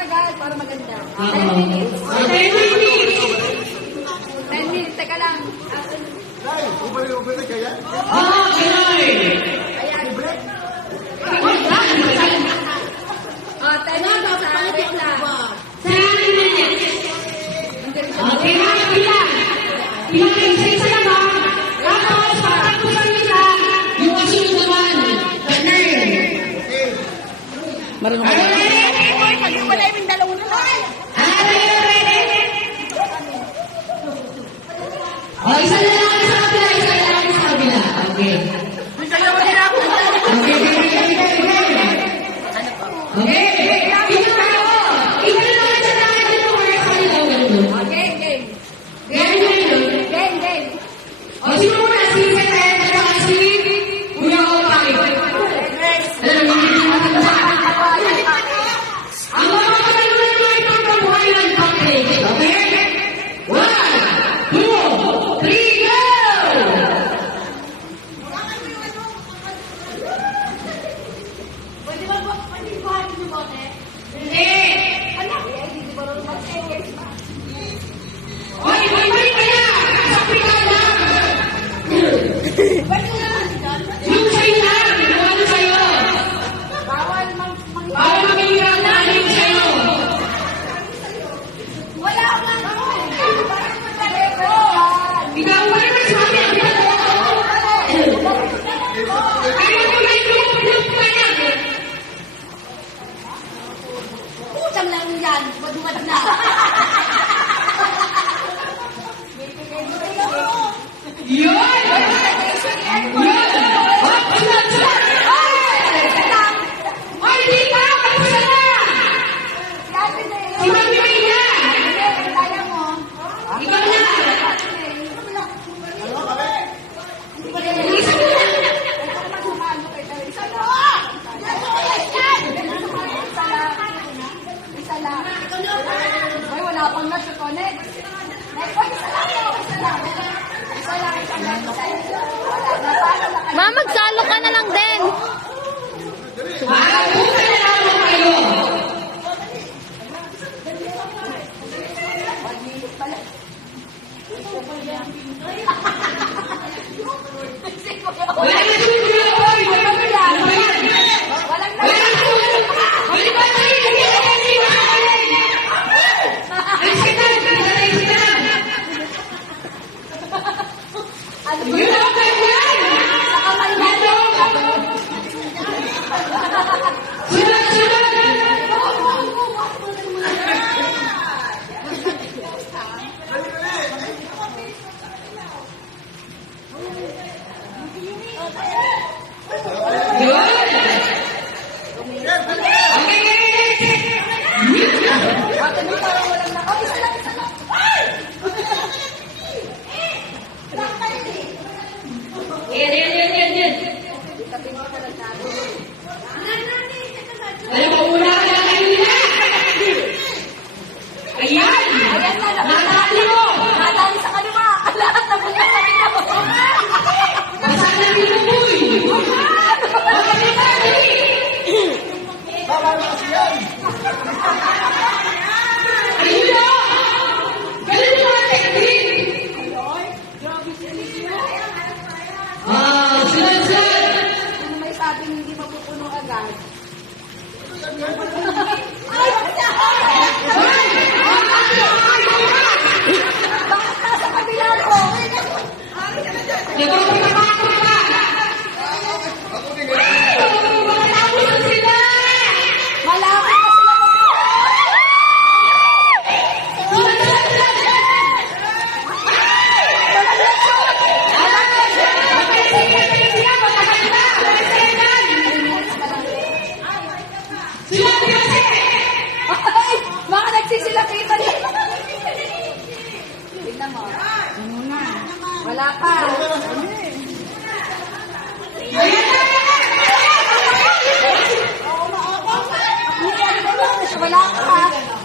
matagal para maganda. 10 Oo. minutes. 10 minutes. 10 minutes, teka lang. Nay, ubalik kaya? Oo, Pinoy. Ayan. Oh, 10 minutes. Wait lang. 7 minutes. Okay, mga pila. Pila kayo sa isa lang, ha? Tapos, pagkatusan nila, yung kasunod naman, the nerd. Marunong ka ba? Wala yung dalawang na. O, isa na lang sa kabila, isa na lang sa kabila. Okay. Okay. Ito tayo. Ito na lang sa tayo dito para sa kanila. Game, game. Game. Game. O, sino muna? Si Seten, at saka si Kuya Opay. Alam mo, hindi natin sa ang mga katanungan nyo ay pagkabuhay ng pag-take. Okay? 1, 2, 3, go! Pwede ba buhatin yung bote? Hindi! Anak, hindi ko marunong mag-take. Hoy, balik kaya! Sa pikaw lang! Pwede nga. Yung sa'yo lang! Yung ano sa'yo! Bawal Para makikilang na yung sa'yo! wala akong lang. Ikaw, wala na sa amin! Kaya mo na yung pa yan! Utang lang yan. Madungad na. Yun! Ay, di ka! Kapos na! Si Mami Mayna! Ikaw na! Isa mo na! Ay, wala pang nasa connect. Isa lang. Ma, magsalo ka na lang din. Makakabuka na lang kayo! Wala na suyo! Hoy! Wala na yan! Walang Wala na suyo! Hoy, ba tayo? Hindi na kasi makakalit! Ay, sitan! Ay, sitan! Yun ang kayo yan! Sunod! Sunod! Yun! Okay, Yan. Alam mo, una ka na kayo nila! Ayan! Natali mo! Natali sa kanila. Lahat na mga kanila. Masana dito po eh! Ayun na! Ganun yung mga technique! Sunod! Kung may sabing hindi mapupuno agad. Bakit nasa kabila ko? Nagpapakapakapaka ka! Matapos sila! Malaki na sila Ay! Mga nagsisilapitan yan. Tignan mo. Wala pa. Wala pa.